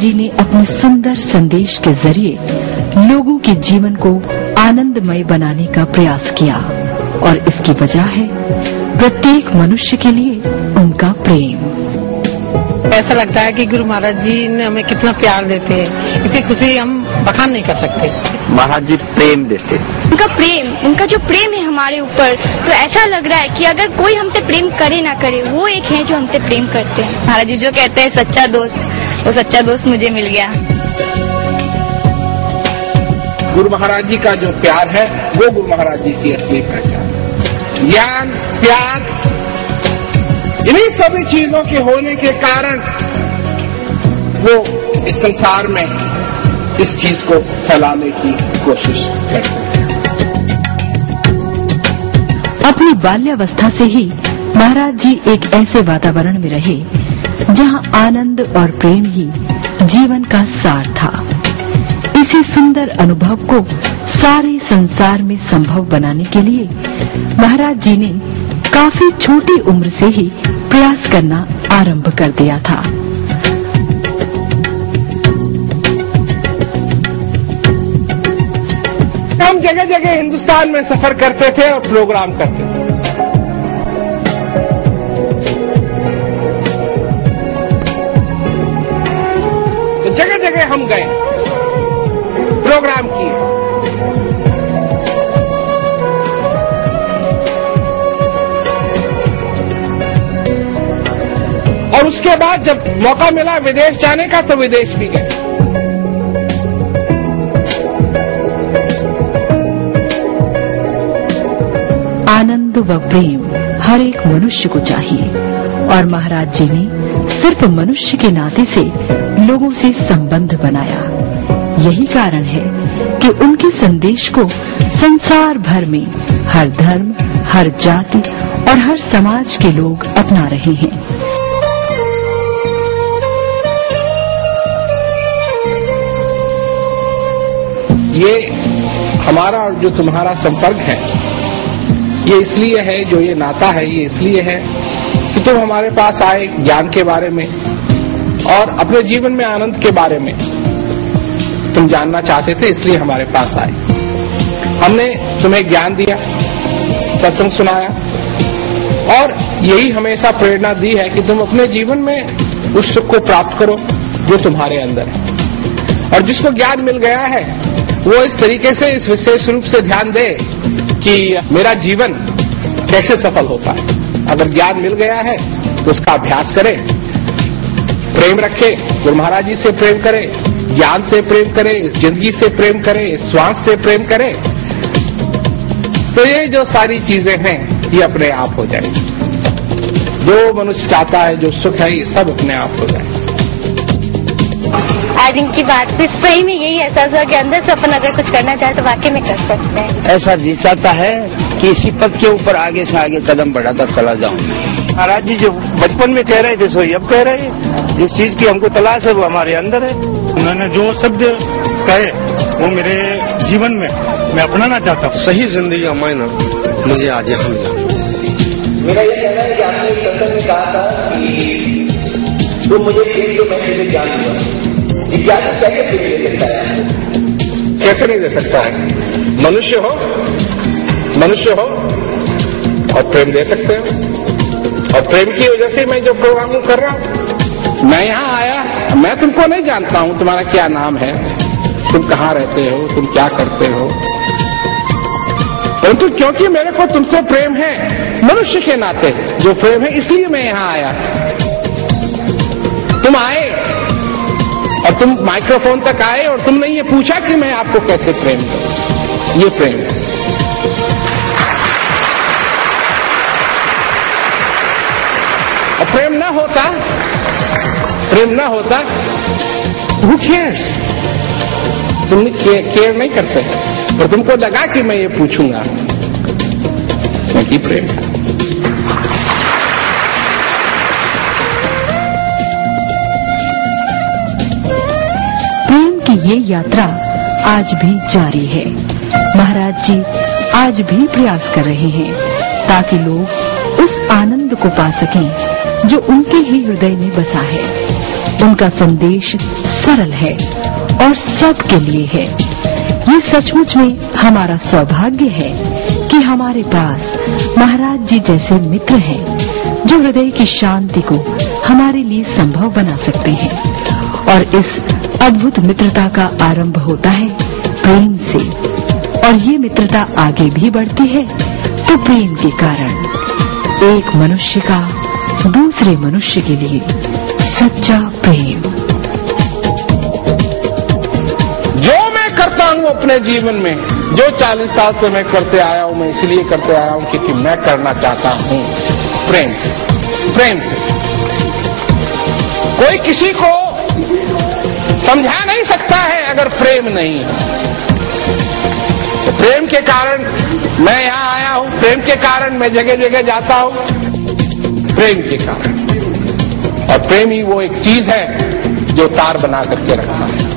जी ने अपने सुंदर संदेश के जरिए लोगों के जीवन को आनंदमय बनाने का प्रयास किया और इसकी वजह है प्रत्येक मनुष्य के लिए उनका प्रेम। ऐसा लगता है कि गुरु महाराज जी ने हमें कितना प्यार देते हैं, इसकी खुशी हम बखान नहीं कर सकते। महाराज जी प्रेम देते, उनका जो प्रेम है हमारे ऊपर, तो ऐसा लग रहा है कि अगर कोई हमसे प्रेम करे ना करे, वो एक है जो हमसे प्रेम करते हैं। महाराज जी जो कहते हैं सच्चा दोस्त, वो सच्चा दोस्त मुझे मिल गया। गुरु महाराज जी का जो प्यार है वो गुरु महाराज जी की असली पहचान। ज्ञान, प्यार, इन्हीं सभी चीजों के होने के कारण वो इस संसार में इस चीज को फैलाने की कोशिश करते हैं। अपनी बाल्यावस्था से ही महाराज जी एक ऐसे वातावरण में रहे जहां आनंद और प्रेम ही जीवन का सार था। इसी सुंदर अनुभव को सारे संसार में संभव बनाने के लिए महाराज जी ने काफी छोटी उम्र से ही प्रयास करना आरंभ कर दिया था। हम जगह जगह हिंदुस्तान में सफर करते थे और प्रोग्राम करते थे। तो जगह जगह हम गए, प्रोग्राम किए। और उसके बाद जब मौका मिला विदेश जाने का तो विदेश भी गए। आनंद व प्रेम हर एक मनुष्य को चाहिए और महाराज जी ने सिर्फ मनुष्य के नाते से लोगों से संबंध बनाया। यही कारण है कि उनके संदेश को संसार भर में हर धर्म, हर जाति और हर समाज के लोग अपना रहे हैं। ये हमारा और जो तुम्हारा संपर्क है, ये इसलिए है, जो ये नाता है ये इसलिए है कि तुम हमारे पास आए ज्ञान के बारे में और अपने जीवन में आनंद के बारे में तुम जानना चाहते थे, इसलिए हमारे पास आए। हमने तुम्हें ज्ञान दिया, सत्संग सुनाया और यही हमेशा प्रेरणा दी है कि तुम अपने जीवन में उस सुख को प्राप्त करो जो तुम्हारे अंदर है। और जिसको ज्ञान मिल गया है वो इस तरीके से इस विशेष रूप से ध्यान दे कि मेरा जीवन कैसे सफल होता है। अगर ज्ञान मिल गया है तो उसका अभ्यास करे, प्रेम रखे, गुरु महाराज जी से प्रेम करे, ज्ञान से प्रेम करे, इस जिंदगी से प्रेम करे, इस श्वास से प्रेम करे, तो ये जो सारी चीजें हैं ये अपने आप हो जाएगी। जो मनुष्य चाहता है, जो सुख है, ये सब अपने आप हो जाए। आज इनकी बात से सही में यही एहसास हुआ कि अंदर से अपन अगर कुछ करना चाहे तो वाकई में कर सकते हैं। ऐसा जी चाहता है कि इसी पद के ऊपर आगे से आगे कदम बढ़ाता चला जाऊं। महाराज जी जो बचपन में कह रहे थे सो अब कह रहे हैं, जिस चीज की हमको तलाश है वो हमारे अंदर है। उन्होंने जो शब्द कहे वो मेरे जीवन में मैं अपनाना चाहता हूँ। सही जिंदगी का मायना मुझे आज यहाँ मिला। मेरा ये कहना है कि आपने सत्संग में कहा था कि तुम मुझे प्रेम दो, मैं तुझे ज्ञान दूंगा। ज्ञान कैसे प्रेम दे सकता है? कैसे नहीं दे सकता है? मनुष्य हो और प्रेम दे सकते हो। और प्रेम की वजह से मैं जो प्रोग्राम कर रहा हूं, मैं यहाँ आया, मैं तुमको नहीं जानता हूं, तुम्हारा क्या नाम है, तुम कहाँ रहते हो, तुम क्या करते हो, परंतु क्योंकि मेरे को तुमसे प्रेम है, मनुष्य के नाते जो प्रेम है, इसलिए मैं यहाँ आया। तुम आए और तुम माइक्रोफोन तक आए और तुमने ये पूछा कि मैं आपको कैसे प्रेम करूं। ये प्रेम है। और प्रेम ना होता who cares? तुम केयर नहीं करते, और तुमको लगा कि मैं ये पूछूंगा, क्योंकि प्रेम था। प्रेम की ये यात्रा आज भी जारी है। महाराज जी आज भी प्रयास कर रहे हैं ताकि लोग उस आनंद को पा सकें जो उनके ही हृदय में बसा है। उनका संदेश सरल है और सबके लिए है। ये सचमुच में हमारा सौभाग्य है कि हमारे पास महाराज जी जैसे मित्र हैं जो हृदय की शांति को हमारे लिए संभव बना सकते हैं। और इस अद्भुत मित्रता का आरंभ होता है प्रेम से, और ये मित्रता आगे भी बढ़ती है तो प्रेम के कारण, एक मनुष्य का दूसरे मनुष्य के लिए सच्चा प्रेम। जो मैं करता हूं अपने जीवन में, जो 40 साल से मैं करते आया हूं, मैं इसलिए करते आया हूं क्योंकि मैं करना चाहता हूं प्रेम से। प्रेम से कोई किसी को समझा नहीं सकता है अगर प्रेम नहीं है। तो प्रेम के कारण मैं यहां आया हूं, प्रेम के कारण मैं जगह जगह जाता हूं, प्रेम के कारण। और प्रेम ही वो एक चीज है जो तार बना करके रखता है।